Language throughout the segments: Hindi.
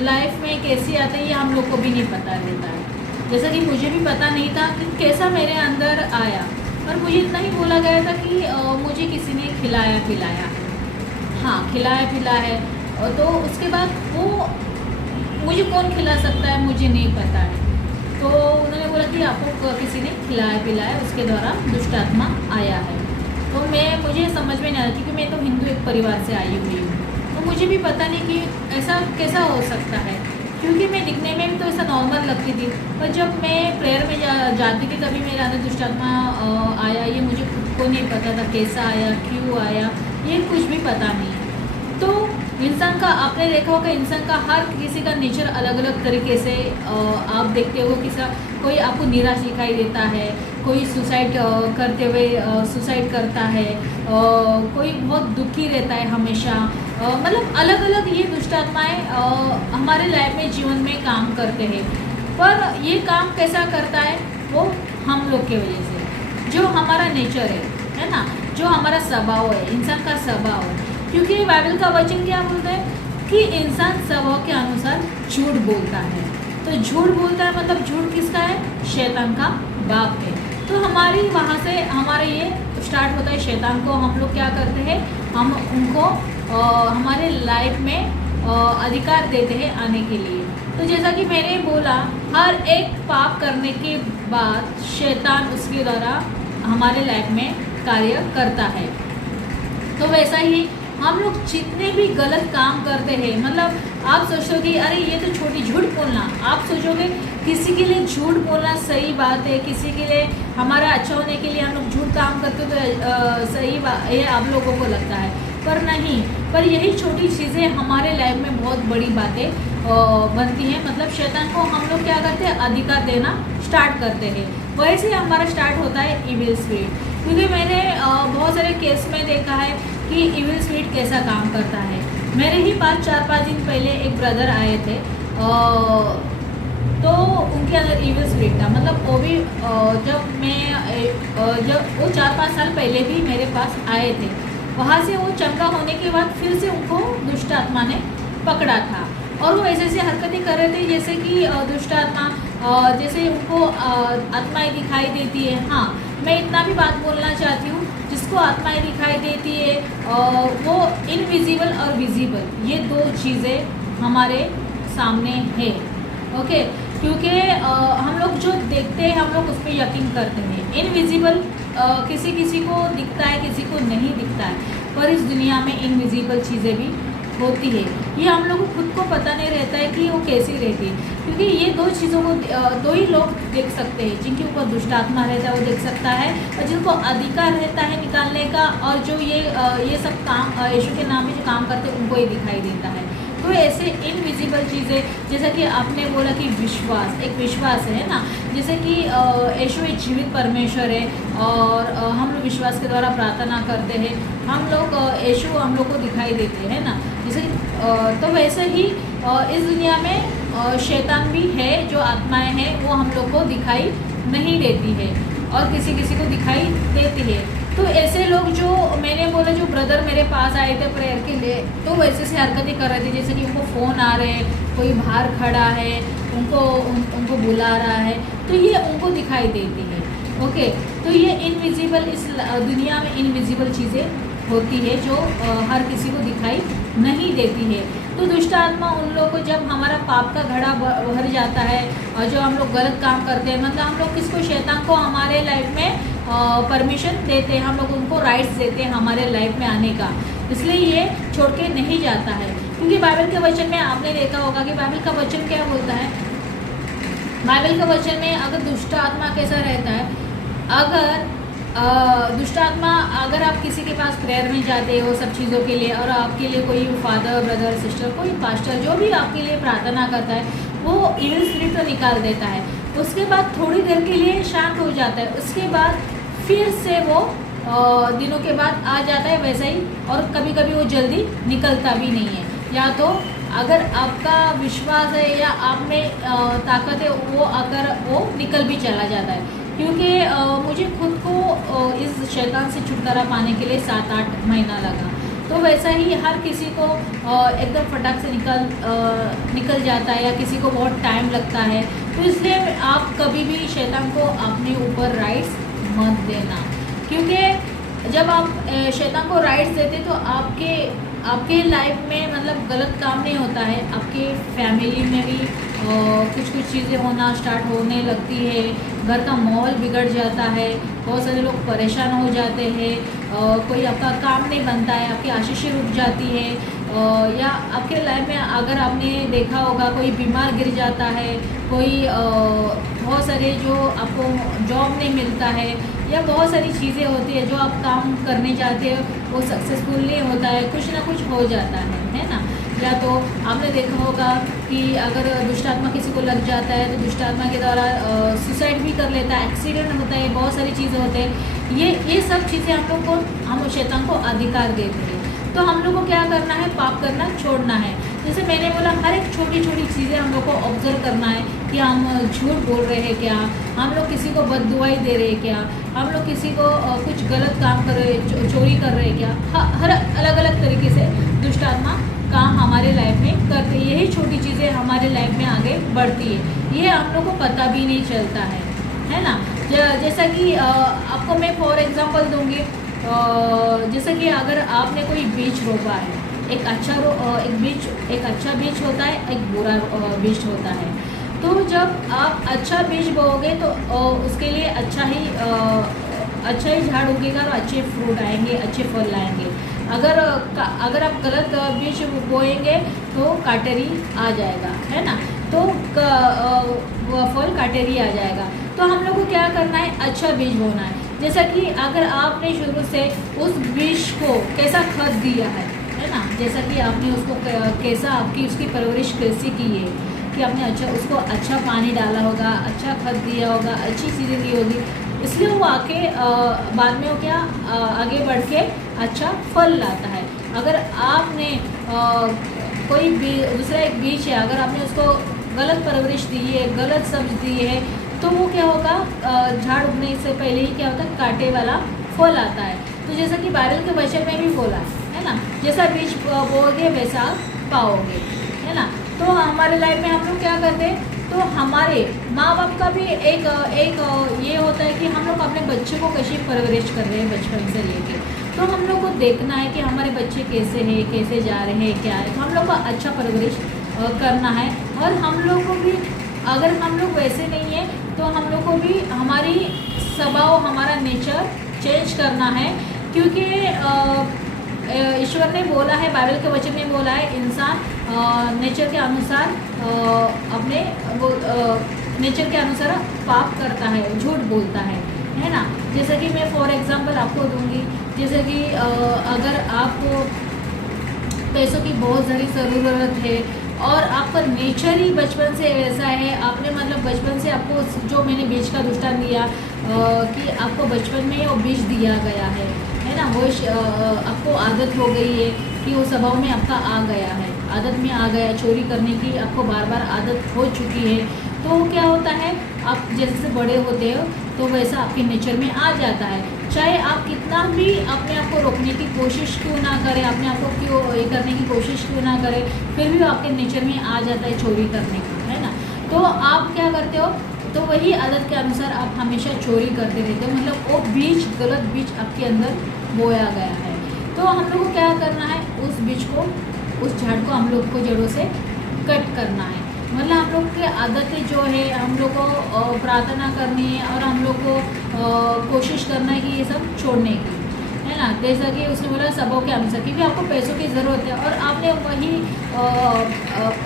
लाइफ में कैसे आते हैं ये हम लोग को भी नहीं पता रहता है। जैसा कि मुझे भी पता नहीं था कि कैसा मेरे अंदर आया, पर मुझे इतना ही बोला गया था कि मुझे किसी ने खिलाया पिलाया, हाँ खिलाया पिलाया है। तो उसके बाद वो मुझे कौन खिला सकता है मुझे नहीं पता है। तो उन्होंने बोला कि आपको किसी ने खिलाया पिलाया, उसके द्वारा दुष्ट आत्मा आया है। तो मुझे समझ में नहीं आया, क्योंकि मैं तो हिंदू एक परिवार से आई हुई हूँ, तो मुझे भी पता नहीं कि ऐसा कैसा हो सकता है, क्योंकि मैं दिखने में भी तो ऐसा नॉर्मल लगती थी। पर जब मैं प्रेयर में जाती थी तभी मेरे अंदर दुष्ट आत्मा आया। ये मुझे खुद को नहीं पता था कैसा आया, क्यों आया, ये कुछ भी पता नहीं है। तो इंसान का आपने देखा होगा, इंसान का हर किसी का नेचर अलग अलग तरीके से आप देखते हो। कोई आपको निराश दिखाई देता है, कोई सुसाइड करते हुए सुसाइड करता है, कोई बहुत दुखी रहता है हमेशा। मतलब अलग अलग ये दुष्ट आत्माएँ हमारे लाइफ में जीवन में काम करते हैं। पर ये काम कैसा करता है वो हम लोग के वजह से, जो हमारा नेचर है ना, जो हमारा स्वभाव है, इंसान का स्वभाव है। क्योंकि बाइबल का वचन क्या बोलता है कि इंसान स्वभाव के अनुसार झूठ बोलता है। तो झूठ बोलता है मतलब झूठ किसका है? शैतान का बाप है। तो हमारी वहाँ से हमारा ये स्टार्ट होता है। शैतान को हम लोग क्या करते हैं, हम उनको हमारे लाइफ में अधिकार देते हैं आने के लिए। तो जैसा कि मैंने बोला, हर एक पाप करने के बाद शैतान उसके द्वारा हमारे लाइफ में कार्य करता है। तो वैसा ही हम लोग जितने भी गलत काम करते हैं, मतलब आप सोचोगे अरे ये तो छोटी झूठ बोलना, आप सोचोगे किसी के लिए झूठ बोलना सही बात है, किसी के लिए हमारा अच्छा होने के लिए हम लोग झूठ काम करते तो सही बात ये आप लोगों को लगता है, पर नहीं। पर यही छोटी चीज़ें हमारे लाइफ में बहुत बड़ी बातें बनती हैं। मतलब शैतान को हम लोग क्या करते हैं, अधिकार देना स्टार्ट करते हैं। वैसे ही हमारा स्टार्ट होता है इविल स्पिरिट। क्योंकि मैंने बहुत सारे केस में देखा है कि इविल स्पिरिट कैसा काम करता है। मेरे ही पास 4-5 दिन पहले एक ब्रदर आए थे, तो उनके अंदर इविल स्पिरिट था। मतलब वो भी जब वो 4-5 साल पहले भी मेरे पास आए थे, वहाँ से वो चंगा होने के बाद फिर से उनको दुष्ट आत्मा ने पकड़ा था। और वो ऐसे हरकतें कर रहे थे जैसे कि दुष्ट आत्मा जैसे उनको आत्माएं दिखाई देती है। हाँ, मैं इतना भी बात बोलना चाहती हूँ, जिसको आत्माएं दिखाई देती है वो इनविजिबल और विजिबल ये दो चीज़ें हमारे सामने है। ओके, क्योंकि हम लोग जो देखते हैं हम लोग उस पर यकीन करते हैं। इनविजिबल किसी किसी को दिखता है, किसी को नहीं दिखता है, पर इस दुनिया में इनविजिबल चीज़ें भी होती है। ये हम लोग को खुद को पता नहीं रहता है कि वो कैसी रहती है। क्योंकि ये दो चीज़ों को दो ही लोग देख सकते हैं, जिनके ऊपर दुष्ट आत्मा रहता है वो देख सकता है, और जिनको अधिकार रहता है निकालने का, और जो ये सब काम यीशु के नाम में जो काम करते हैं उनको ये दिखाई देता है। तो ऐसे इनविजिबल चीज़ें, जैसा कि आपने बोला कि विश्वास, एक विश्वास है ना, जैसे कि यीशु एक जीवित परमेश्वर है और हम लोग विश्वास के द्वारा प्रार्थना करते हैं, हम लोग यीशु हम लोग को दिखाई देते हैं ना। जैसे तो वैसे ही इस दुनिया में शैतान भी है, जो आत्माएं हैं वो हम लोग को दिखाई नहीं देती है और किसी किसी को दिखाई देती है। तो ऐसे लोग जो मैंने बोला, जो ब्रदर मेरे पास आए थे प्रेयर के लिए, तो वैसे से हरकतें कर रहे थे जैसे कि उनको फ़ोन आ रहे हैं, कोई बाहर खड़ा है, उनको बुला रहा है, तो ये उनको दिखाई देती है। ओके, तो ये इनविजिबल, इस दुनिया में इनविजिबल चीज़ें होती है जो हर किसी को दिखाई नहीं देती है। तो दुष्ट आत्मा उन लोगों को, जब हमारा पाप का घड़ा भर जाता है और जो हम लोग गलत काम करते हैं, मतलब हम लोग किसको, शैतान को हमारे लाइफ में परमिशन देते हैं, हम लोग उनको राइट्स देते हैं हमारे लाइफ में आने का, इसलिए ये छोड़ के नहीं जाता है। क्योंकि बाइबल के वचन में आपने देखा होगा कि बाइबल का वचन क्या बोलता है। बाइबल का वचन में अगर दुष्ट आत्मा कैसा रहता है, अगर दुष्ट आत्मा, अगर आप किसी के पास प्रेयर में जाते हो सब चीज़ों के लिए, और आपके लिए कोई फादर, ब्रदर, सिस्टर, कोई पास्टर जो भी आपके लिए प्रार्थना करता है, वो इविल स्पिरिट तो निकाल देता है। उसके बाद थोड़ी देर के लिए शांत हो जाता है, उसके बाद फिर से वो दिनों के बाद आ जाता है वैसा ही, और कभी कभी वो जल्दी निकलता भी नहीं है। या तो अगर आपका विश्वास है या आप में ताकत है, वो अगर वो निकल भी चला जाता है। क्योंकि मुझे खुद को इस शैतान से छुटकारा पाने के लिए 7-8 महीना लगा। तो वैसा ही हर किसी को एकदम फटाक से निकल जाता है, या किसी को बहुत टाइम लगता है। तो इसलिए आप कभी भी शैतान को अपने ऊपर राइट्स मत देना, क्योंकि जब आप शैतान को राइट्स देते तो आपके लाइफ में मतलब गलत काम नहीं होता है, आपके फैमिली में भी कुछ चीज़ें होना स्टार्ट होने लगती है, घर का माहौल बिगड़ जाता है, बहुत सारे लोग परेशान हो जाते हैं, कोई आपका काम नहीं बनता है, आपकी आशीषें रुक जाती है, या आपके लाइफ में अगर आपने देखा होगा कोई बीमार गिर जाता है, कोई बहुत सारे जो आपको जॉब नहीं मिलता है, या बहुत सारी चीज़ें होती है जो आप काम करने जाते हो वो सक्सेसफुल नहीं होता है, कुछ ना कुछ हो जाता है ना। या तो आपने देखा होगा कि अगर दुष्ट आत्मा किसी को लग जाता है तो दुष्ट आत्मा के द्वारा सुसाइड भी कर लेता है, एक्सीडेंट होता है, बहुत सारी चीज़ें होते हैं। ये सब चीज़ें हम शैतान को अधिकार देते हैं। तो हम लोग को क्या करना है, पाप करना छोड़ना है। जैसे मैंने बोला, हर एक छोटी छोटी चीज़ें हम लोग को ऑब्जर्व करना है कि हम झूठ बोल रहे हैं क्या, हम लोग किसी को बददुआई दे रहे हैं क्या, हम लोग किसी को कुछ गलत काम कर रहे, चोरी कर रहे हैं क्या। हर अलग अलग तरीके से दुष्ट आत्मा काम हमारे लाइफ में करते हैं। यही छोटी चीज़ें हमारे लाइफ में आगे बढ़ती है, ये हम लोग को पता भी नहीं चलता है ना। जैसा कि आपको मैं फॉर एग्जांपल दूंगी, जैसे कि अगर आपने कोई बीज रोपा है, एक अच्छा बीज होता है, एक बुरा बीज होता है। तो जब आप अच्छा बीज बोओगे तो उसके लिए अच्छा ही झाड़ उगेगा और अच्छे फ्रूट आएंगे, अच्छे फल लाएंगे। अगर आप गलत बीज बोएंगे तो काटेरी आ जाएगा, है ना, तो फल काटेरी आ जाएगा। तो हम लोग को क्या करना है, अच्छा बीज बोना है। जैसा कि अगर आपने शुरू से उस बीज को कैसा खाद दिया है ना, जैसा कि आपने उसको कैसा आपकी उसकी परवरिश कैसी की है, कि आपने उसको अच्छा पानी डाला होगा, अच्छा खाद दिया होगा, अच्छी चीज़ें दी होगी, इसलिए वो आके बाद में वो क्या आगे बढ़ के अच्छा फल लाता है। अगर आपने कोई दूसरा एक बीज है, अगर आपने उसको गलत परवरिश दी है, गलत सब्ज दी है, तो वो क्या होगा, झाड़ उगने से पहले ही क्या होता है, कांटे वाला फल आता है। तो जैसा कि बाइबल के वचन में भी बोला है ना, जैसा बीज बोओगे वैसा पाओगे, है ना। तो हमारे लाइफ में हम लोग क्या करते हैं, तो हमारे माँ बाप का भी एक ये होता है कि हम लोग अपने बच्चे को कैसे परवरिश कर रहे हैं बचपन से लेके। तो हम लोग को देखना है कि हमारे बच्चे कैसे हैं, कैसे जा रहे हैं, क्या है। तो हम लोग को अच्छा परवरिश करना है। और हम लोग को भी, अगर हम लोग वैसे नहीं है तो हम लोग को भी हमारी स्वभाव, हमारा नेचर चेंज करना है, क्योंकि ईश्वर ने बोला है, बाइबल के वचन में बोला है, इंसान नेचर के अनुसार नेचर के अनुसार पाप करता है, झूठ बोलता है ना। जैसे कि मैं फॉर एग्जांपल आपको दूंगी, जैसे कि अगर आपको पैसों की बहुत ज़्यादा ज़रूरत है और आपका नेचर ही बचपन से ऐसा है, आपने मतलब बचपन से आपको जो मैंने बीज का दृष्टांत दिया कि आपको बचपन में वो बीज दिया गया है ना, वो आपको आदत हो गई है कि वो स्वभाव में आपका आ गया है, आदत में आ गया, चोरी करने की आपको बार बार आदत हो चुकी है। तो क्या होता है, आप जैसे बड़े होते हो तो वैसा आपके नेचर में आ जाता है। चाहे आप कितना भी अपने आप को रोकने की कोशिश क्यों ना करें, अपने आप को क्यों ये करने की कोशिश क्यों ना करें, फिर भी आपके नेचर में आ जाता है चोरी करने का, है ना। तो आप क्या करते हो, तो वही आदत के अनुसार आप हमेशा चोरी करते रहते हो, मतलब वो बीज, गलत बीज आपके अंदर बोया गया है। तो हम लोग को क्या करना है, उस बीज को, उस झाड़ को हम लोग को जड़ों से कट करना है। मतलब हम लोग की आदतें जो है, हम लोग को प्रार्थना करनी है और हम लोग को कोशिश करना है कि ये सब छोड़ने की, है ना। जैसा कि उसने बोला स्वभाव के अनुसार, क्योंकि आपको पैसों की ज़रूरत है और आपने वही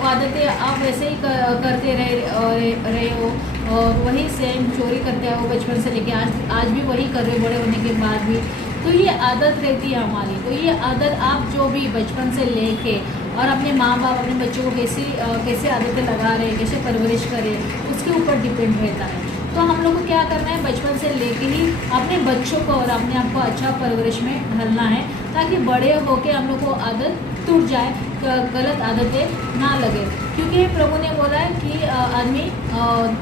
आदतें आप वैसे ही करते रहे हो और वही सेम चोरी करते हो बचपन से लेके आज भी वही कर रहे हो बड़े होने के बाद भी। तो ये आदत रहती है हमारी। तो ये आदत आप जो भी बचपन से लेके और अपने माँ बाप अपने बच्चों को कैसे आदतें लगा रहे, कैसे परवरिश करें, उसके ऊपर डिपेंड रहता है। तो हम लोग को क्या करना है, बचपन से लेके ही अपने बच्चों को और अपने आप को अच्छा परवरिश में ढलना है, ताकि बड़े होके हम लोग को आदत टूट जाए, गलत आदतें ना लगे। क्योंकि प्रभु ने बोला है कि आदमी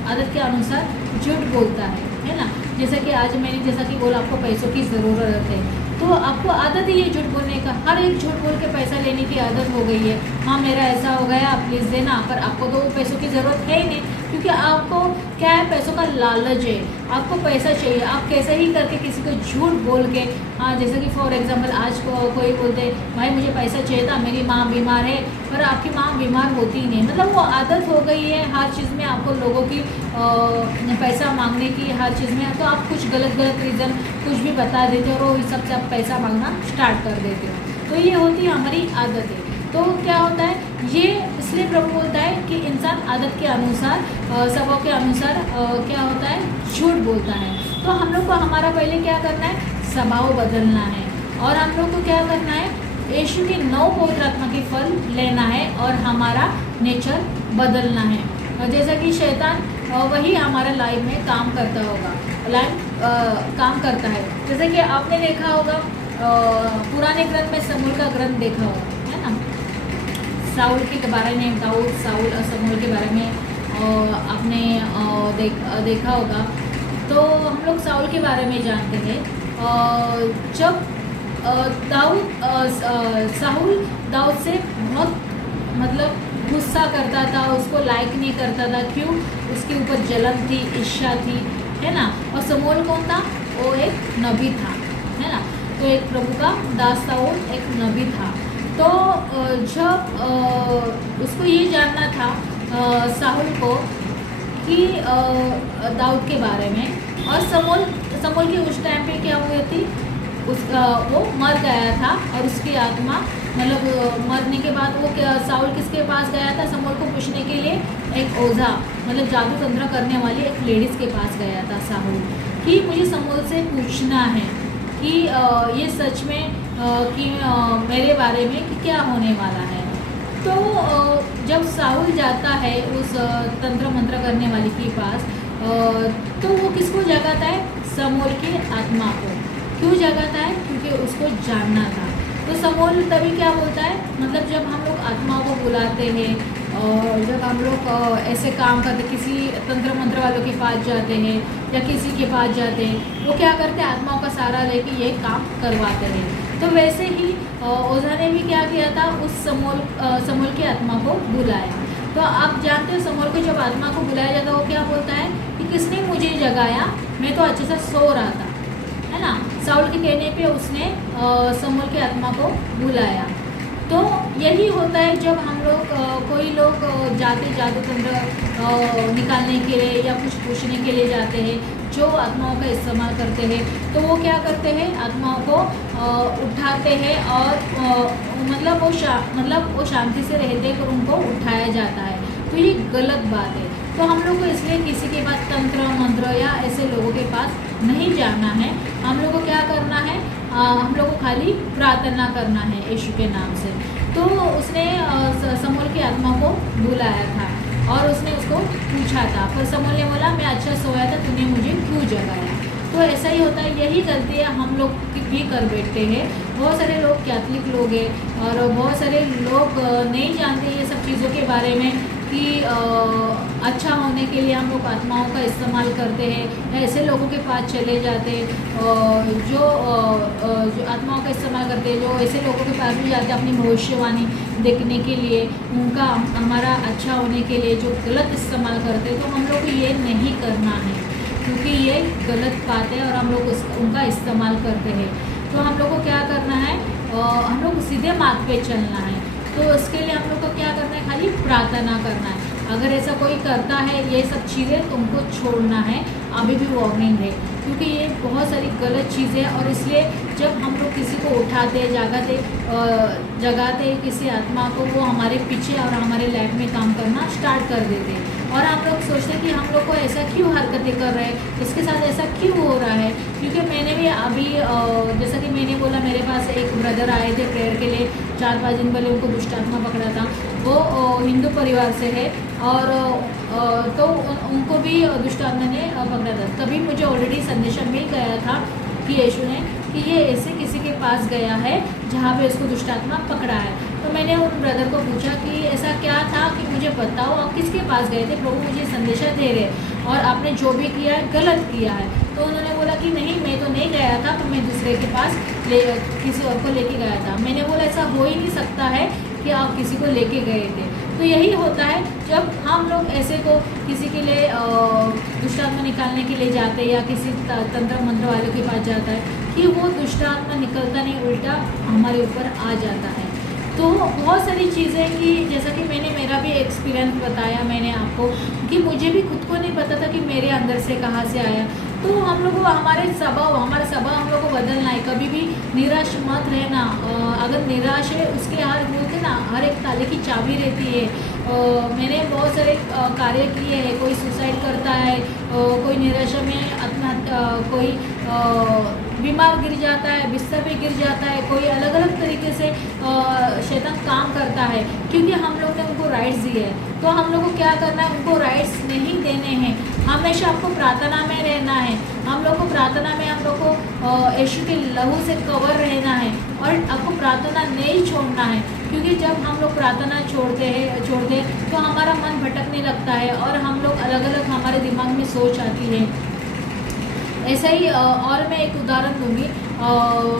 आदत के अनुसार झूठ बोलता है ना। जैसा कि आज मैंने जैसा कि बोला, आपको पैसों की ज़रूरत है तो आपको आदत ही है झूठ बोलने का, हर एक झूठ बोल के पैसा लेने की आदत हो गई है। हाँ मेरा ऐसा हो गया, प्लीज़ देना, पर आपको तो वो पैसों की ज़रूरत है ही नहीं, क्योंकि आपको क्या है, पैसों का लालच है, आपको पैसा चाहिए। आप कैसे ही करके किसी को झूठ बोल के, हाँ जैसे कि फॉर एग्जांपल आज कोई बोलते भाई मुझे पैसा चाहिए था, मेरी माँ बीमार है, पर आपकी माँ बीमार होती ही नहीं, मतलब वो आदत हो गई है हर चीज़ में आपको लोगों की पैसा मांगने की, हर चीज़ में। तो आप कुछ गलत रीज़न कुछ भी बता देते हो और इस सब से आप पैसा मांगना स्टार्ट कर देते हो। तो ये होती है हमारी आदतें। तो क्या होता है, ये इसलिए प्रभु बोलता है कि इंसान आदत के अनुसार, स्वभाव के अनुसार क्या होता है, झूठ बोलता है। तो हम लोग को हमारा पहले क्या करना है, स्वभाव बदलना है, और हम लोग को क्या करना है, यीशु के 9 पवित्र आत्मा के फल लेना है और हमारा नेचर बदलना है। जैसा कि शैतान वही हमारे लाइफ में काम करता होगा, काम करता है। जैसे कि आपने देखा होगा पुराने ग्रंथ में समूल का ग्रंथ देखा होगा, है ना, साउल के बारे में, दाऊद साउल और समूल के बारे में आपने देखा होगा। तो हम लोग साउल के बारे में जानते हैं। जब साउल दाऊद से बहुत मतलब गुस्सा करता था, उसको लाइक नहीं करता था, क्यों, उसके ऊपर जलन थी, ईर्ष्या थी, है ना। और समूएल कौन था, वो एक नबी था, है ना। तो एक प्रभु का दास था, वो एक नबी था। तो जब उसको ये जानना था साहुल को कि दाऊद के बारे में, और समूएल की उस टाइम पे क्या हुई थी, उसका वो मर गया था, और उसकी आत्मा मतलब मरने के बाद वो साउल किसके पास गया था, समूएल को पूछने के लिए, एक ओझा मतलब जादू तंत्र करने वाली एक लेडीज़ के पास गया था साउल, कि मुझे समूएल से पूछना है कि ये सच में कि मेरे बारे में कि क्या होने वाला है। तो जब साउल जाता है उस तंत्र मंत्र करने वाली के पास, तो वो किसको जगाता है, समूएल की आत्मा को। क्यों जगाता है, क्योंकि उसको जानना था। तो समूएल तभी क्या बोलता है, मतलब जब हम लोग आत्माओं को बुलाते हैं, और जब हम लोग ऐसे काम करते, किसी तंत्र मंत्र वालों के पास जाते हैं या किसी के पास जाते हैं, वो क्या करते हैं, आत्माओं का सहारा लेके ये काम करवाते हैं। तो वैसे ही ओझा ने भी क्या किया था, उस समूएल की आत्मा को बुलाया। तो आप जानते हो समूएल को जब आत्मा को बुलाया जाता है, वो क्या बोलता है कि किसने मुझे जगाया, मैं तो अच्छे से सो रहा था, है ना। साउल के कहने पे उसने समूएल की आत्मा को बुलाया। तो यही होता है जब हम लोग कोई लोग जादू तंत्र निकालने के लिए या कुछ पूछने के लिए जाते हैं, जो आत्माओं का इस्तेमाल करते हैं, तो वो क्या करते हैं, आत्माओं को उठाते हैं, और मतलब वो शांति से रहते हैं, पर उनको उठाया जाता है। तो ये गलत बात है। तो हम लोग को इसलिए किसी के पास तंत्र मंत्र या ऐसे लोगों के पास नहीं जाना है। हम लोग को क्या करना है, हम लोग को खाली प्रार्थना करना है यीशु के नाम से। तो उसने समूएल की आत्मा को बुलाया था और उसने उसको पूछा था, पर समूएल ने बोला मैं अच्छा सोया था, तूने मुझे क्यों जगाया। तो ऐसा ही होता है, यही गलतियाँ हम लोग भी कर बैठते हैं। बहुत सारे लोग कैथलिक लोग हैं और बहुत सारे लोग नहीं जानते ये सब चीज़ों के बारे में कि अच्छा होने के लिए हम लोग आत्माओं का इस्तेमाल करते हैं। ऐसे लोगों के पास चले जाते जो आत्माओं का इस्तेमाल करते हैं, जो ऐसे लोगों के पास भी जाते हैं अपनी भविष्यवाणी देखने के लिए, उनका हमारा अच्छा होने के लिए, जो गलत इस्तेमाल करते हैं। तो हम लोग को ये नहीं करना है, क्योंकि ये गलत बात है और हम लोग उनका इस्तेमाल करते हैं। तो हम लोग को क्या करना है, हम लोग सीधे मार्ग पे चलना है। तो उसके लिए हम लोग को क्या करना है, खाली प्रार्थना करना है। अगर ऐसा कोई करता है ये सब चीज़ें, तो उनको छोड़ना है, अभी भी वार्निंग है, क्योंकि ये बहुत सारी गलत चीज़ें। और इसलिए जब हम लोग किसी को उठाते जगाते किसी आत्मा को, वो हमारे पीछे और हमारे लाइफ में काम करना स्टार्ट कर देते हैं। और हम लोग सोचते हैं कि हम लोग को ऐसा क्यों हरकतें कर रहे हैं, इसके साथ ऐसा क्यों हो रहा है। क्योंकि मैंने भी अभी जैसा कि मैंने बोला, मेरे पास एक ब्रदर आए थे प्रेयर के लिए, 4-5 दिन पहले उनको दुष्ट आत्मा पकड़ा था। वो हिंदू परिवार से है, और तो उनको भी दुष्ट आत्मा ने पकड़ा था। तभी मुझे ऑलरेडी संदेशा मिल गया था कि यीशु ने कि ये ऐसे किसी के पास गया है जहाँ पे उसको दुष्ट आत्मा पकड़ा है। तो मैंने उन ब्रदर को पूछा कि ऐसा क्या था कि मुझे बताओ, आप किसके पास गए थे, प्रभु मुझे संदेशा दे रहे और आपने जो भी किया है गलत किया है। तो उन्होंने बोला कि नहीं, मैं तो नहीं गया था, तो मैं दूसरे के पास किसी और को लेके गया था। मैंने बोला ऐसा हो ही नहीं सकता है कि आप किसी को लेके गए थे। तो यही होता है जब हम लोग ऐसे को किसी के लिए दुष्ट आत्मा निकालने के लिए जाते हैं या किसी तंत्र मंत्र वालों के पास जाता है कि वो दुष्ट आत्मा निकलता नहीं, उल्टा हमारे ऊपर आ जाता है। तो बहुत सारी चीज़ें कि जैसा कि मैंने मेरा भी एक्सपीरियंस बताया मैंने आपको कि मुझे भी खुद को नहीं पता था कि मेरे अंदर से कहाँ से आया। तो हम लोग को हमारा स्वभाव हम लोग को बदलना है। कभी भी निराश मत रहना। अगर निराश है उसके बोलते ना हर एक ताले की चाबी रहती है। मैंने बहुत सारे कार्य किए हैं। कोई सुसाइड करता है, कोई निराशा में आत्महत्या, कोई बीमार गिर जाता है, बिस्तर पे गिर जाता है, कोई अलग अलग तरीके से शैतान काम करता है क्योंकि हम लोग ने उनको राइट्स दिए हैं। तो हम लोग को क्या करना है, उनको राइट्स नहीं देने हैं। हमेशा आपको प्रार्थना में रहना है। हम लोग को प्रार्थना में हम लोग को यीशु के लहू से कवर रहना है और आपको प्रार्थना नहीं छोड़ना है क्योंकि जब हम लोग प्रार्थना छोड़ते तो हमारा मन भटकने लगता है और हम लोग अलग अलग हमारे दिमाग में सोच आती है। ऐसा ही और मैं एक उदाहरण दूंगी।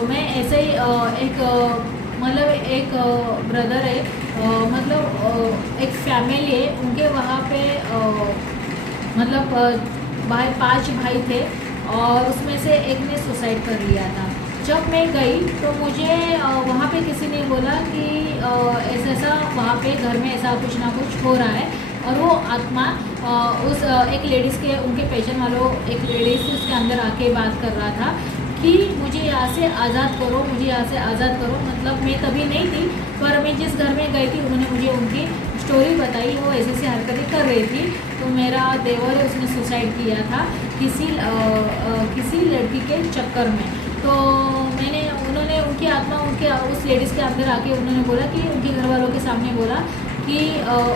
मैं ऐसे ही एक ब्रदर है, एक फैमिली है, उनके वहाँ पे 5 भाई थे और उसमें से एक ने सुसाइड कर लिया था। जब मैं गई तो मुझे वहाँ पे किसी ने बोला कि ऐसा वहाँ पे घर में ऐसा कुछ ना कुछ हो रहा है और वो आत्मा उस एक लेडीज़ के उनके पेशेंट वालों एक लेडीज़ उसके अंदर आके बात कर रहा था कि मुझे यहाँ से आज़ाद करो, मुझे यहाँ से आज़ाद करो। मतलब मैं तभी नहीं थी, पर मैं जिस घर में गई थी उन्होंने मुझे उनकी स्टोरी बताई। वो ऐसी हरकतें कर रही थी। तो मेरा देवर है, उसने सुसाइड किया था किसी लड़की के चक्कर में। तो उन्होंने उनकी आत्मा उस लेडीज़ के अंदर आके उन्होंने बोला कि उनके घर वालों के सामने बोला कि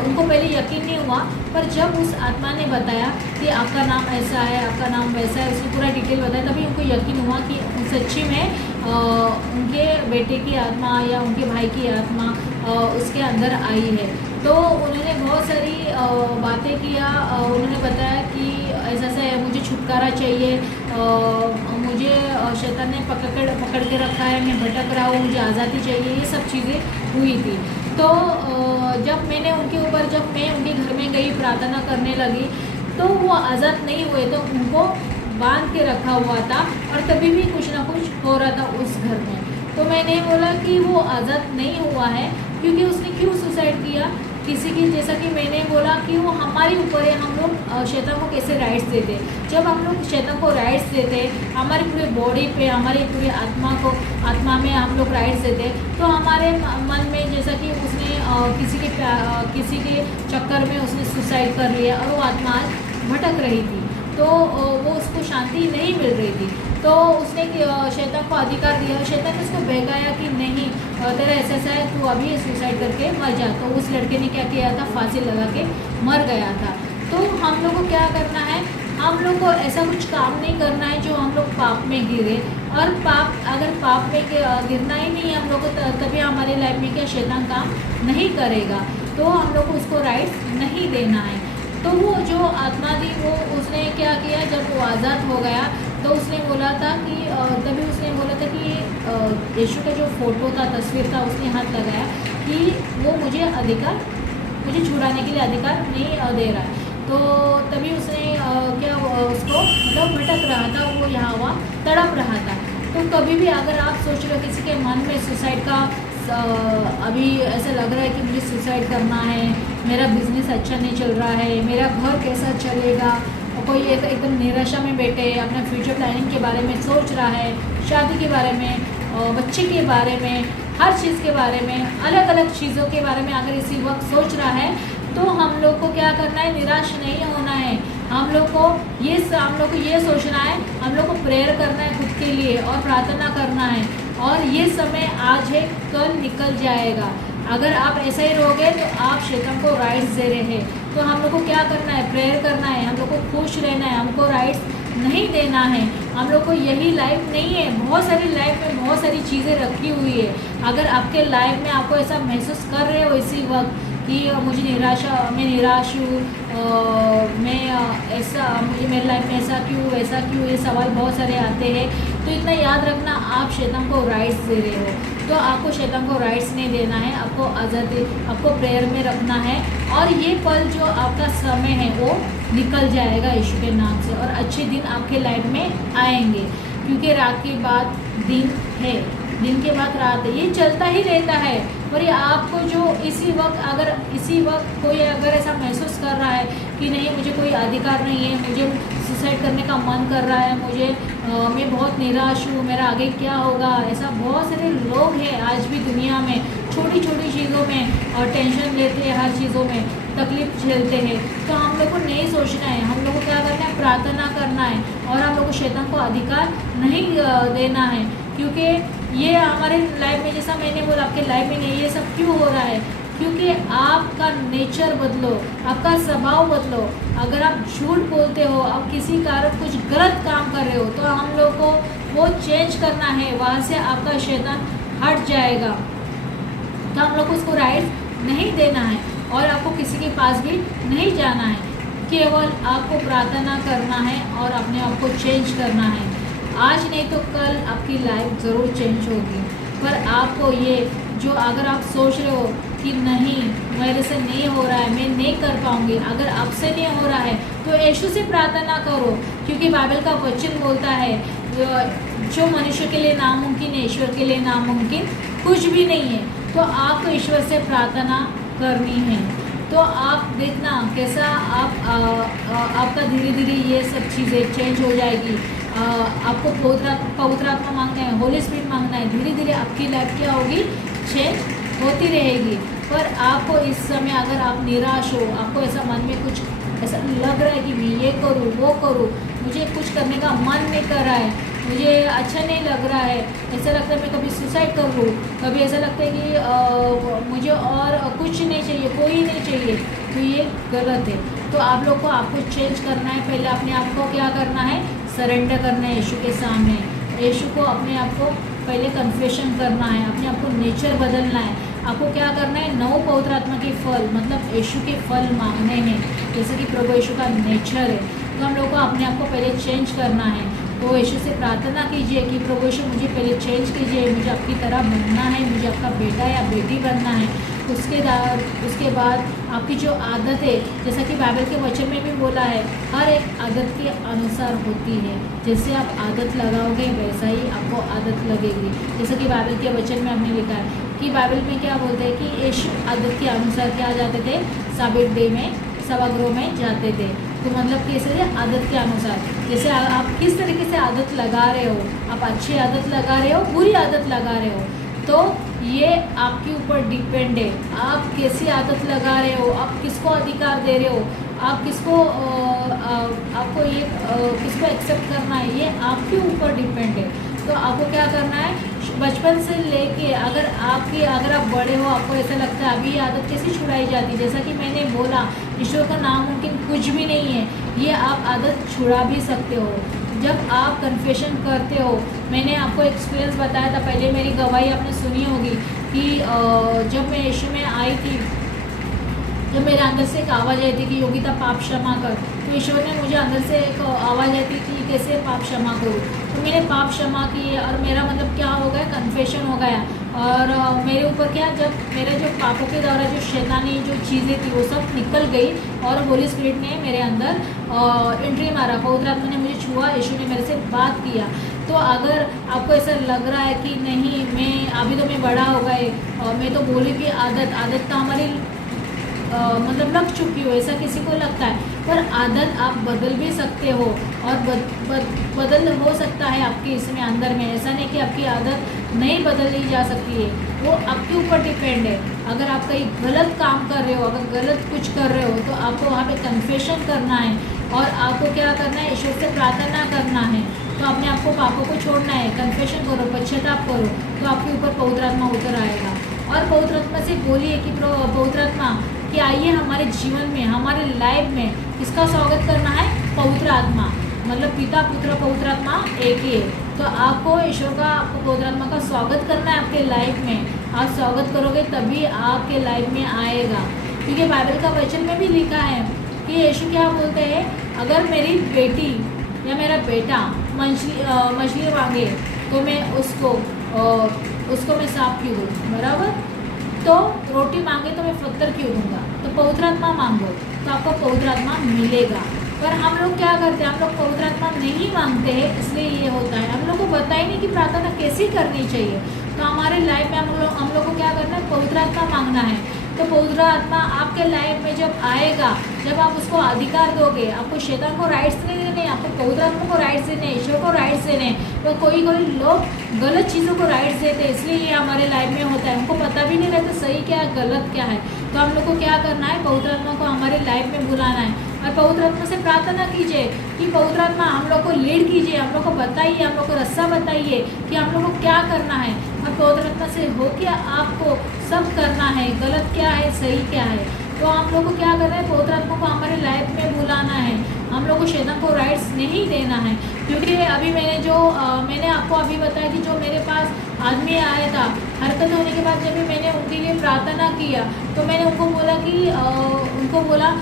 उनको पहले यकीन नहीं हुआ, पर जब उस आत्मा ने बताया कि आपका नाम ऐसा है, आपका नाम वैसा है, उसने पूरा डिटेल बताया, तभी उनको यकीन हुआ कि सच्ची में उनके बेटे की आत्मा या उनके भाई की आत्मा उसके अंदर आई है। तो उन्होंने बहुत सारी बातें किया। उन्होंने बताया कि ऐसा है, मुझे छुटकारा चाहिए, मुझे शैतान ने पकड़ के रखा है, मैं भटक रहा हूँ, मुझे आज़ादी चाहिए, ये सब चीज़ें हुई थी। तो जब मैं उनके घर में गई, प्रार्थना करने लगी, तो वो आज़ाद नहीं हुए, तो उनको बांध के रखा हुआ था और तभी भी कुछ ना कुछ हो रहा था उस घर में। तो मैंने बोला कि वो आज़ाद नहीं हुआ है क्योंकि उसने क्यों सुसाइड किया किसी की, जैसा कि मैंने बोला कि वो हमारे ऊपर है। हम लोग शैतान को कैसे राइट्स देते। जब हम लोग शैतान को राइट्स देते, हमारी पूरी बॉडी पे, हमारी पूरी आत्मा में हम लोग राइट्स देते, तो हमारे मन में जैसा कि उसने किसी के चक्कर में उसने सुसाइड कर लिया और वो आत्मा भटक रही थी, तो वो उसको शांति नहीं मिल रही थी। तो उसने शैतान को अधिकार दिया। शैतान ने उसको बहकाया कि नहीं, तेरा ऐसा है, तू अभी सुसाइड करके मर जा। तो उस लड़के ने क्या किया था, फांसी लगा के मर गया था। तो हम लोग को क्या करना है, हम लोग को ऐसा कुछ काम नहीं करना है जो हम लोग पाप में गिरे। और अगर पाप में गिरना ही नहीं है हम लोग को, तभी हमारे लाइफ में क्या शैतान काम नहीं करेगा। तो हम लोग को उसको राइट्स नहीं देना है। तो वो जो आत्मा थी वो उसने क्या किया, जब वो आज़ाद हो गया तो उसने बोला था कि तभी उसने बोला था कि यीशु का जो फ़ोटो था, तस्वीर था, उसने हाथ लगाया कि वो मुझे छुड़ाने के लिए अधिकार नहीं दे रहा है। तो तभी उसने उसको भटक रहा था, वो यहाँ वहाँ तड़प रहा था। तो कभी भी अगर आप सोच रहे हो किसी के मन में सुसाइड का अभी ऐसा लग रहा है कि मुझे सुसाइड करना है, मेरा बिजनेस अच्छा नहीं चल रहा है, मेरा घर कैसा चलेगा, और कोई एकदम निराशा में बैठे अपना फ्यूचर प्लानिंग के बारे में सोच रहा है, शादी के बारे में, बच्चे के बारे में, हर चीज़ के बारे में, अलग अलग चीज़ों के बारे में अगर इसी वक्त सोच रहा है, तो हम लोग को क्या करना है, निराश नहीं होना है। हम लोग को ये सोचना है, हम लोग को प्रेयर करना है खुद के लिए और प्रार्थना करना है। और ये समय आज है, कल निकल जाएगा। अगर आप ऐसा ही रहोगे तो आप शैतान को राइट्स दे रहे हैं। तो हम लोग को क्या करना है, प्रेयर करना है, हम लोग को खुश रहना है, हमको राइट्स नहीं देना है। हम लोग को यही लाइफ नहीं है, बहुत सारी लाइफ में बहुत सारी चीज़ें रखी हुई है। अगर आपके लाइफ में आपको ऐसा महसूस कर रहे हो इसी वक्त कि मुझे मैं निराश हूँ, मैं ऐसा, मुझे मेरी लाइफ में ऐसा क्यों, ये सवाल बहुत सारे आते हैं, तो इतना याद रखना, आप शैतान को राइट्स दे रहे हो। तो आपको शैतान को राइट्स नहीं देना है, आपको आज़ादी, आपको प्रेयर में रखना है। और ये पल जो आपका समय है वो निकल जाएगा यीशु के नाम से, और अच्छे दिन आपके लाइफ में आएंगे, क्योंकि रात के बाद दिन है, दिन के बाद रात है, ये चलता ही रहता है। और ये आपको जो इसी वक्त कोई अगर ऐसा महसूस कर रहा है कि नहीं, मुझे कोई अधिकार नहीं है, मुझे सुसाइड करने का मन कर रहा है, मैं बहुत निराश हूँ, मेरा आगे क्या होगा, ऐसा बहुत सारे लोग हैं आज भी दुनिया में, छोटी छोटी चीज़ों में और टेंशन लेते हैं, हर चीज़ों में तकलीफ झेलते हैं। तो हम लोग को नहीं सोचना है, हम लोग को क्या करना है, प्रार्थना करना है, और हम लोग को शैतान को अधिकार नहीं देना है। क्योंकि ये हमारे लाइफ में, जैसा मैंने बोला, आपके लाइफ में नहीं, ये सब क्यों हो रहा है, क्योंकि आपका नेचर बदलो, आपका स्वभाव बदलो। अगर आप झूठ बोलते हो, आप किसी कारण कुछ गलत काम कर रहे हो, तो हम लोग को वो चेंज करना है, वहाँ से आपका शैतान हट जाएगा। तो हम लोग को उसको राइट नहीं देना है, और आपको किसी के पास भी नहीं जाना है, केवल आपको प्रार्थना करना है और अपने आप को चेंज करना है। आज नहीं तो कल आपकी लाइफ ज़रूर चेंज होगी। पर आपको ये जो, अगर आप सोच रहे हो कि नहीं, मेरे से नहीं हो रहा है, मैं नहीं कर पाऊँगी, अगर आपसे नहीं हो रहा है तो यीशु से प्रार्थना करो, क्योंकि बाइबल का वचन बोलता है जो मनुष्य के लिए नामुमकिन है, ईश्वर के लिए नामुमकिन कुछ भी नहीं है। तो आपको ईश्वर से प्रार्थना करनी है। तो आप देखना कैसा आपका धीरे धीरे ये सब चीज़ें चेंज हो जाएगी। आपको पवित्र आत्मा मांगना है, होली स्पिरिट मांगना है, धीरे धीरे आपकी लाइफ क्या होगी, चेंज होती रहेगी। पर आपको इस समय अगर आप निराश हो, आपको ऐसा मन में कुछ ऐसा लग रहा है कि मैं ये करूँ वो करूँ, मुझे कुछ करने का मन नहीं कर रहा है, मुझे अच्छा नहीं लग रहा है, ऐसा लगता है मैं कभी सुसाइड कर लूँ, कभी ऐसा लगता है कि मुझे और कुछ नहीं चाहिए, कोई नहीं चाहिए, तो ये गलत है। तो आप लोग को आपको चेंज करना है। पहले अपने आप को क्या करना है, सरेंडर करना है यीशु के सामने। यीशु को अपने आप को पहले कन्फेशन करना है, अपने आप को नेचर बदलना है। आपको क्या करना है, नौ पवित्र आत्मा के फल, मतलब यीशु के फल मांगने हैं, जैसे कि प्रभु यीशु का नेचर है। तो हम लोग को अपने आप को पहले चेंज करना है। तो यीशु से प्रार्थना कीजिए कि प्रभु यीशु मुझे पहले चेंज कीजिए, मुझे आपकी तरह बनना है, मुझे आपका बेटा या बेटी बनना है। उसके बाद आपकी जो आदत है, जैसा कि बाइबल के वचन में भी बोला है, हर एक आदत के अनुसार होती है। जैसे आप आदत लगाओगे वैसा ही आपको आदत लगेगी। जैसा कि बाइबल के वचन में हमने लिखा है कि बाइबल में क्या बोलते हैं कि यीशु आदत के अनुसार क्या जाते थे, साबित डे में, सभागृह में जाते थे। तो मतलब कैसे, आदत के अनुसार, जैसे आप किस तरीके से आदत लगा रहे हो, आप अच्छी आदत लगा रहे हो, बुरी आदत लगा रहे हो, तो ये आपके ऊपर डिपेंड है। आप कैसी आदत लगा रहे हो, आप किसको अधिकार दे रहे हो, आप किसको आपको ये किसको एक्सेप्ट करना है, ये आपके ऊपर डिपेंड है। तो आपको क्या करना है, बचपन से लेके अगर आप बड़े हो, आपको ऐसा लगता है अभी ये आदत कैसे छुड़ाई जाती है, जैसा कि मैंने बोला, ईश्वर का नामुमकिन कुछ भी नहीं है, ये आप आदत छुड़ा भी सकते हो जब आप कन्फेशन करते हो। मैंने आपको एक्सपीरियंस बताया था, पहले मेरी गवाही आपने सुनी होगी कि जब मैं यीशु में आई थी, जब मेरे अंदर से एक आवाज़ आई थी कि योगिता पाप क्षमा कर, तो ईश्वर ने मुझे अंदर से एक आवाज़ आई थी कि कैसे पाप क्षमा करूँ। तो मैंने पाप क्षमा किए और मेरा मतलब क्या हो गया, कन्फेशन हो गया। और मेरे ऊपर क्या, जब मेरे जो पापों के द्वारा जो शैतानी जो चीज़ें थी वो सब निकल गई, और होली स्पिरिट ने मेरे अंदर एंट्री मारा, पवित्र आत्मा ने मुझे छुआ, यीशु ने मेरे से बात किया। तो अगर आपको ऐसा लग रहा है कि नहीं, मैं अभी तो मैं बड़ा हो गए, मैं तो बोली भी आदत तो हमारी मतलब लग चुकी हो, ऐसा किसी को लगता है, पर आदत आप बदल भी सकते हो, और बदल हो सकता है आपके इसमें अंदर में। ऐसा नहीं कि आपकी आदत नहीं बदली जा सकती है, वो आपके ऊपर डिपेंड है। अगर आप कहीं गलत काम कर रहे हो, अगर गलत कुछ कर रहे हो, तो आपको वहाँ पे कन्फेशन करना है, और आपको क्या करना है, ईश्वर से प्रार्थना करना है। तो अपने आपको पापों को छोड़ना है, कन्फेशन करो, पश्चाताप करो, तो आपके ऊपर पवित्र आत्मा उतर आएगा। और पवित्र आत्मा से बोलिए कि पवित्र आत्मा कि आइए हमारे जीवन में, हमारे लाइफ में किसका स्वागत करना है, पवित्र आत्मा, मतलब पिता पुत्र पवित्र आत्मा एक ही है। तो आपको ईश्वर का, आपको पवित्र आत्मा का स्वागत करना है आपके लाइफ में। आप स्वागत करोगे तभी आपके लाइफ में आएगा, क्योंकि बाइबल का वचन में भी लिखा है कि यीशु क्या बोलते हैं, अगर मेरी बेटी या मेरा बेटा मछली मांगे तो मैं उसको मैं सांप क्यों दूँ, बराबर। तो रोटी मांगे तो मैं पत्थर क्यों दूंगा। तो पवित्र आत्मा मांगो तो आपको पवित्र आत्मा मिलेगा। पर हम लोग क्या करते हैं, हम लोग पवित्र आत्मा नहीं मांगते हैं, इसलिए ये होता है। हम लोग को पता ही नहीं कि प्रार्थना कैसी करनी चाहिए। तो हमारे लाइफ में हम लोग को क्या करना है, पवित्र आत्मा मांगना है। तो पवित्र आत्मा आपके लाइफ में जब आएगा, जब आप उसको अधिकार दोगे, आपको शैतान को राइट्स नहीं देने, आपको पवित्र आत्मा को राइट्स देने, ईश्वर को राइट्स देने। तो कोई लोग गलत चीज़ों को राइट्स देते हैं, इसलिए ये हमारे लाइफ में होता है। हमको पता भी नहीं रहता सही क्या है गलत क्या है। तो हम लोग को क्या करना है, पवित्र आत्मा को हमारे लाइफ में बुलाना है और पवित्र आत्मा से प्रार्थना कीजिए कि पवित्र आत्मा हम लोग को लीड कीजिए, हम लोग को बताइए, हम लोग को रास्ता बताइए कि हम लोग को क्या करना है। और पवित्र आत्मा से हो क्या आपको सब करना है, गलत क्या है सही क्या है। तो हम लोग को क्या करना है, पवित्र आत्मा को हमारे लाइफ में बुलाना है। हम लोग को शैतान को राइट्स नहीं देना है। क्योंकि अभी मैंने आपको अभी बताया कि जो मेरे पास आदमी आया था, हरकत होने के बाद जब भी मैंने उनके लिए प्रार्थना किया तो मैंने उनको बोला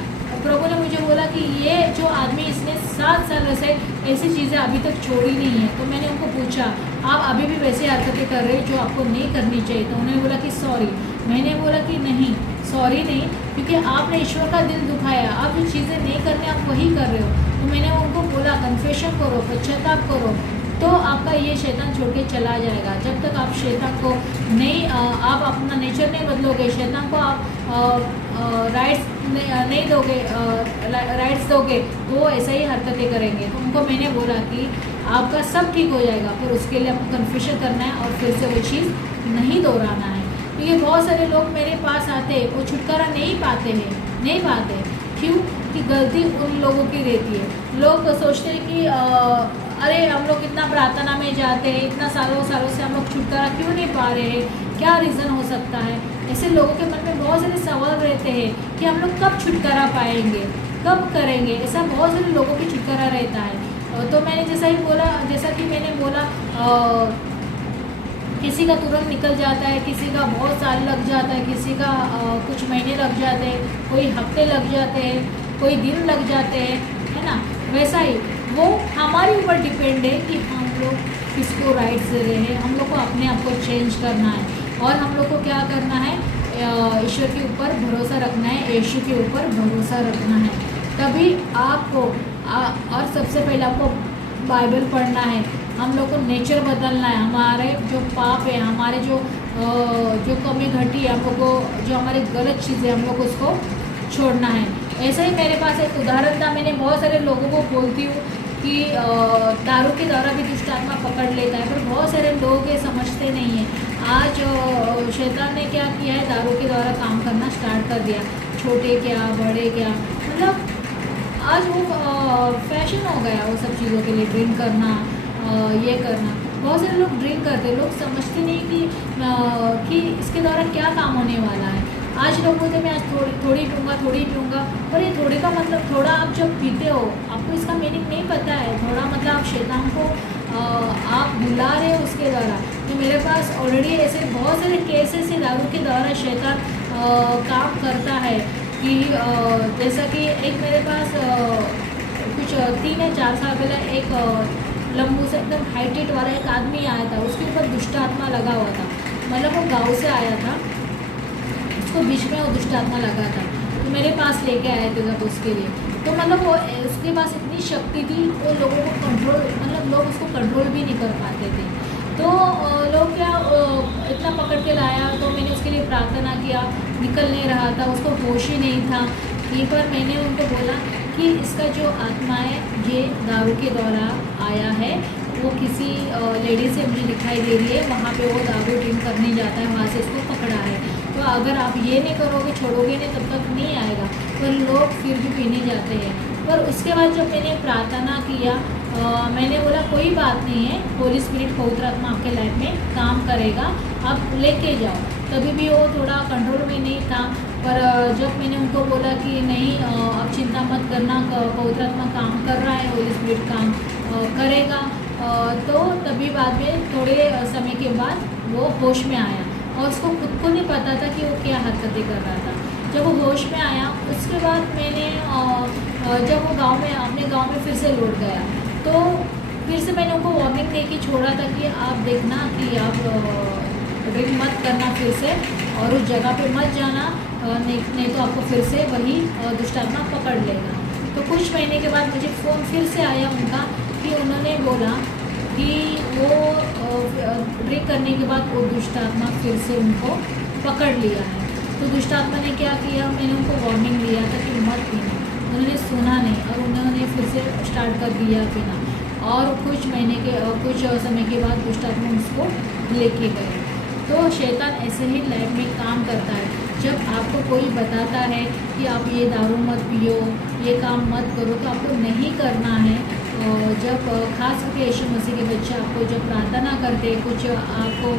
प्रभु ने मुझे बोला कि ये जो आदमी इसने 7 सालों से ऐसी चीज़ें अभी तक छोड़ी नहीं है। तो मैंने उनको पूछा आप अभी भी वैसी हरकतें कर रहे हो जो आपको नहीं करनी चाहिए। तो उन्होंने बोला कि सॉरी। मैंने बोला कि नहीं, सॉरी नहीं, क्योंकि आपने ईश्वर का दिल दुखाया, आप जो चीज़ें नहीं करने आप वही कर रहे हो। तो मैंने उनको बोला कन्फेशन करो, पश्चाताप करो, तो आपका ये शैतान छोड़ के चला जाएगा। जब तक आप शैतान को नहीं आप अपना नेचर नहीं बदलोगे, शैतान को आप राइट्स नहीं दोगे, राइट्स दोगे तो वो ऐसा ही हरकतें करेंगे। तो उनको मैंने बोला कि आपका सब ठीक हो जाएगा, पर उसके लिए आपको कन्फेशन करना है और फिर से वो चीज़ नहीं दोहराना है। क्योंकि बहुत सारे लोग मेरे पास आते, वो छुटकारा नहीं पाते। क्यों? कि गलती उन लोगों की रहती है। लोग सोचते हैं कि अरे हम लोग इतना प्रार्थना में जाते हैं, इतना सालों से हम लोग छुटकारा क्यों नहीं पा रहे हैं, क्या रीज़न हो सकता है। ऐसे लोगों के मन में बहुत सारे सवाल रहते हैं कि हम लोग कब छुटकारा पाएंगे, कब करेंगे। ऐसा बहुत सारे लोगों की छुटकारा रहता है। तो मैंने जैसा कि मैंने बोला किसी का तुरंत निकल जाता है, किसी का बहुत साल लग जाता है, किसी का कुछ महीने लग जाते हैं, कोई हफ्ते लग जाते हैं, कोई दिन लग जाते हैं, है ना। वैसा ही वो हमारे ऊपर डिपेंड है कि हम लोग किसको राइट्स दे रहे हैं। हम लोग को अपने आप को चेंज करना है और हम लोग को क्या करना है, ईश्वर के ऊपर भरोसा रखना है, यीशु के ऊपर भरोसा रखना है। तभी आपको और सबसे पहले आपको बाइबल पढ़ना है। हम लोग को नेचर बदलना है। हमारे जो पाप है, हमारे जो कमी घटी है, हम लोग को जो हमारी गलत चीज़ें हम लोग को उसको छोड़ना है। ऐसा ही मेरे पास एक उदाहरण था। मैंने बहुत सारे लोगों को बोलती हूँ कि दारू के द्वारा भी दुष्ट आत्मा पकड़ लेता है, पर बहुत सारे लोग ये समझते नहीं हैं। आज शैतान ने क्या किया है, दारू के द्वारा काम करना स्टार्ट कर दिया। छोटे क्या बड़े क्या, मतलब आज वो फैशन हो गया वो सब चीज़ों के लिए, ड्रिंक करना, ये करना। बहुत सारे लोग ड्रिंक करते हैं, लोग समझते नहीं कि इसके द्वारा क्या काम होने वाला है। आज लोग बोलते मैं आज थोड़ी पीऊँगा, पर ये थोड़े का मतलब, थोड़ा आप जब पीते हो आपको इसका मीनिंग नहीं पता है। थोड़ा मतलब आप शैतान को आप बुला रहे हो उसके द्वारा। तो मेरे पास ऑलरेडी ऐसे बहुत सारे केसेस है, दारू के द्वारा शैतान काम करता है। कि जैसा कि एक मेरे पास कुछ 3 या 4 साल पहले एक लंबू से एकदम हाइटेड वाला एक आदमी आया था, उसके ऊपर दुष्ट आत्मा लगा हुआ था। मतलब वो गांव से आया था, उसको बीच में वो दुष्ट आत्मा लगा था। तो मेरे पास लेके आए थे जब उसके लिए, तो मतलब वो उसके पास इतनी शक्ति थी, वो लोगों को कंट्रोल, मतलब लोग उसको कंट्रोल भी नहीं कर पाते थे। तो लोग क्या इतना पकड़ के लाया, तो मैंने उसके लिए प्रार्थना किया, निकल नहीं रहा था, उसको होश ही नहीं था। एक बार मैंने उनको बोला कि इसका जो आत्मा है ये दारू के द्वारा आया है, वो किसी लेडी से मुझे दिखाई दे रही है, वहाँ पे वो दारू ड्रिंक करने जाता है, वहाँ से इसको पकड़ा है। तो अगर आप ये नहीं करोगे, छोड़ोगे नहीं, तब तक नहीं आएगा। पर लोग फिर भी पीने जाते हैं। पर उसके बाद जब मैंने प्रार्थना किया, मैंने बोला कोई बात नहीं है, होली स्पिरिट पवित्र आत्मा आपके लाइफ में काम करेगा, आप लेके जाओ। तभी भी वो थोड़ा कंट्रोल में नहीं था। पर जब मैंने उनको बोला कि नहीं अब चिंता मत करना, पवित्र आत्मा काम कर रहा है, होली स्पिरिट काम करेगा, तो तभी बाद में थोड़े समय के बाद वो होश में आया और उसको खुद को नहीं पता था कि वो क्या हरकतें कर रहा था। जब वो होश में आया उसके बाद मैंने जब वो गांव में अपने गांव में फिर से लौट गया तो फिर से मैंने उनको वार्निंग दे के छोड़ा था कि आप देखना कि आप ड्रिंक मत करना फिर से और उस जगह पे मत जाना, नहीं तो आपको फिर से वही दुष्ट आत्मा पकड़ लेगा। तो कुछ महीने के बाद मुझे फ़ोन फिर से आया उनका कि उन्होंने बोला कि वो ड्रिंक करने के बाद वो दुष्ट आत्मा फिर से उनको पकड़ लिया है। तो दुष्ट आत्मा ने क्या किया, मैंने उनको वार्निंग दिया था कि मत पीना, उन्होंने सुना नहीं और उन्होंने फिर से स्टार्ट कर दिया पीना और कुछ समय के बाद दुष्ट आत्मा उसको लेके गए। तो शैतान ऐसे ही लाइफ में काम करता है। जब आपको कोई बताता है कि आप ये दारू मत पियो, ये काम मत करो, तो आपको नहीं करना है। जब खास करके यीशु मसीह के बच्चे आपको जब प्रार्थना करते, कुछ आपको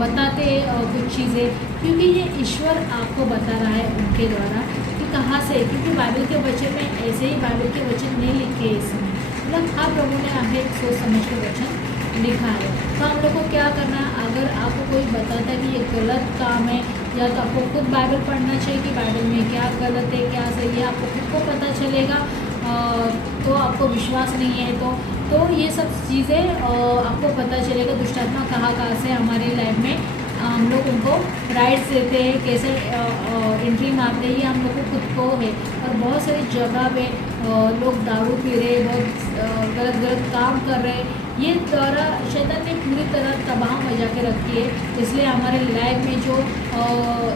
बताते कुछ चीज़ें, क्योंकि ये ईश्वर आपको बता रहा है उनके द्वारा कि कहाँ से, क्योंकि बाइबल के वचन में ऐसे ही बाइबल के वचन नहीं लिखे इसमें, मतलब हर प्रभु ने आगे सोच समझ के वचन लिखा है। तो हम लोग को क्या करना है, अगर आपको कोई बताता है कि ये गलत काम है, या तो आपको खुद बाइबल पढ़ना चाहिए कि बाइबल में क्या गलत है क्या सही है, आपको खुद को पता चलेगा। तो आपको विश्वास नहीं है तो ये सब चीज़ें आपको पता चलेगा दुष्ट आत्मा कहाँ से हमारे लाइफ में हम लोग उनको राइट्स देते हैं, कैसे एंट्री मारते हैं, ये हम लोग को खुद को है। और बहुत सारी जगह पे लोग दारू पी रहे, बहुत गलत काम कर रहे हैं, ये द्वारा शैतान ने पूरी तरह तबाह मचा के रखी है। इसलिए हमारे लाइफ में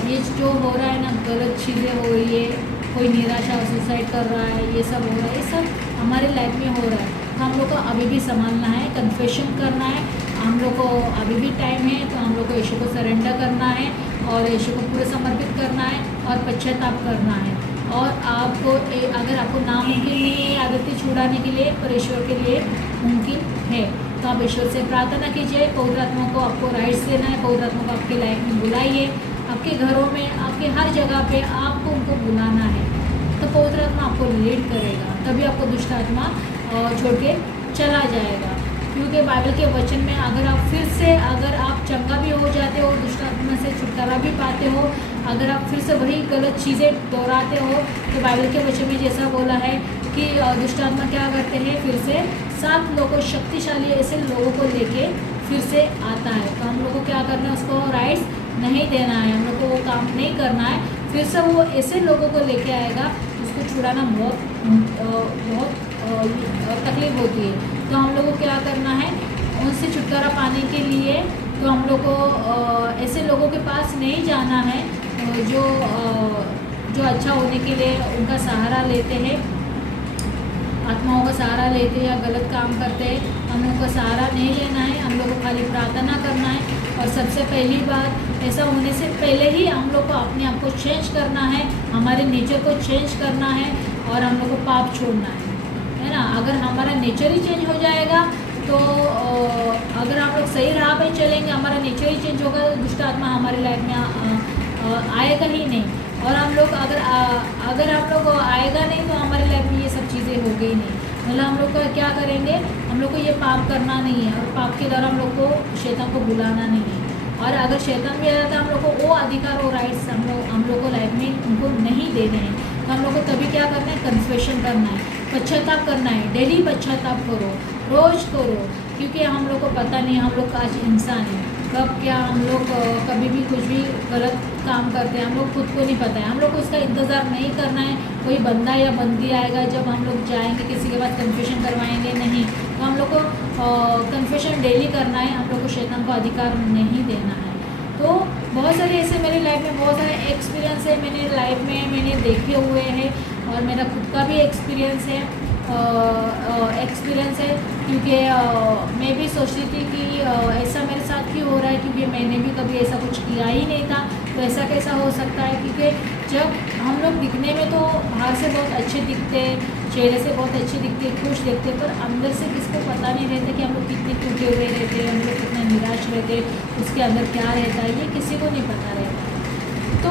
ये जो हो रहा है ना, गलत चीज़ें हो रही है, कोई निराशा, सुसाइड कर रहा है, ये सब हो रहा है, ये सब हमारे लाइफ में हो रहा है। तो हम लोग को अभी भी संभालना है, कन्फेशन करना है, हम लोग को अभी भी टाइम है, तो हम लोग को यीशु को सरेंडर करना है और यीशु को पूरे समर्पित करना है और पश्चाताप करना है। और आपको अगर आपको नामुमकिन नहीं है आदतें छुड़ाने के लिए, पर ईश्वर के लिए मुमकिन है। तो आप ईश्वर से प्रार्थना कीजिए, पवित्र आत्मा को आपको राइट्स देना है, पवित्र आत्मा को आपकी लाइफ में बुलाइए, आपके घरों में, आपके हर जगह पे आपको उनको बुलाना है, तो पवित्र आत्मा आपको लीड करेगा, तभी आपको दुष्ट आत्मा छोड़ के चला जाएगा। क्योंकि बाइबल के वचन में अगर आप चंगा भी हो जाते हो, दुष्ट आत्मा से छुटकारा भी पाते हो, अगर आप फिर से वही गलत चीज़ें दोहराते हो, तो बाइबल के वचन में जैसा बोला है कि दुष्ट आत्मा क्या करते हैं, फिर से 7 लोगों, शक्तिशाली ऐसे लोगों को लेके फिर से आता है। तो हम लोग को क्या करना है, उसको राइट्स नहीं देना है, हम लोग को वो काम नहीं करना है। फिर से वो ऐसे लोगों को लेके आएगा, उसको छुड़ाना बहुत तकलीफ होती है। तो हम लोग को क्या करना है, उनसे छुटकारा पाने के लिए तो हम लोग को ऐसे लोगों के पास नहीं जाना है जो अच्छा होने के लिए उनका सहारा लेते हैं, आत्माओं का सहारा लेते हैं या गलत काम करते हैं। हम लोग का सहारा नहीं लेना है, हम लोग को खाली प्रार्थना करना है। और सबसे पहली बात, ऐसा होने से पहले ही हम लोग को अपने आप को चेंज करना है, हमारे नेचर को चेंज करना है और हम लोग को पाप छोड़ना है ना। अगर हमारा नेचर ही चेंज हो जाएगा तो अगर हम लोग सही राह पे चलेंगे, हमारा नेचर ही चेंज होगा, तो दुष्ट आत्मा हमारी लाइफ में आएगा ही नहीं। और हम लोग अगर हम लोग आएगा नहीं तो हमारी लाइफ में ये सब चीज़ें हो गई नहीं। मतलब हम लोग को क्या करेंगे, हम लोग को ये पाप करना नहीं है और पाप के द्वारा हम लोग को शैतान को बुलाना नहीं है। और अगर शैतान भी आ जाता है, हम लोग को वो अधिकार और राइट्स हम लोग को लाइफ में उनको नहीं देने हैं। तो हम लोग को तभी क्या करना है, कन्फेशन करना है, पश्चाताप करना है, डेली पश्चाताप करो, रोज़ करो, क्योंकि हम लोग को पता नहीं हम लोग आज इंसान है, कब क्या हम लोग कभी भी कुछ भी गलत काम करते हैं, हम लोग खुद को नहीं पता है। हम लोग को इसका इंतज़ार नहीं करना है कोई बंदा या बंदी आएगा जब हम लोग जाएंगे किसी के पास कन्फेशन करवाएंगे, नहीं। तो हम लोग को कन्फेशन डेली करना है, हम लोग को शैतान को अधिकार नहीं देना है। तो बहुत सारे ऐसे मेरी लाइफ में बहुत सारे एक्सपीरियंस है, मैंने लाइफ में मैंने देखे हुए हैं और मेरा खुद का भी एक्सपीरियंस है क्योंकि मैं भी सोचती थी कि ऐसा मेरे साथ क्यों हो रहा है, क्योंकि मैंने भी कभी ऐसा कुछ किया ही नहीं था, तो ऐसा कैसा हो सकता है। क्योंकि जब हम लोग दिखने में तो बाहर से बहुत अच्छे दिखते, चेहरे से बहुत अच्छे दिखते, खुश दिखते, पर अंदर से किसको पता नहीं रहता कि हम लोग कितने टूटे हुए रहते हैं, हम लोग कितना निराश रहते, उसके अंदर क्या रहता है, ये किसी को नहीं पता रहता। तो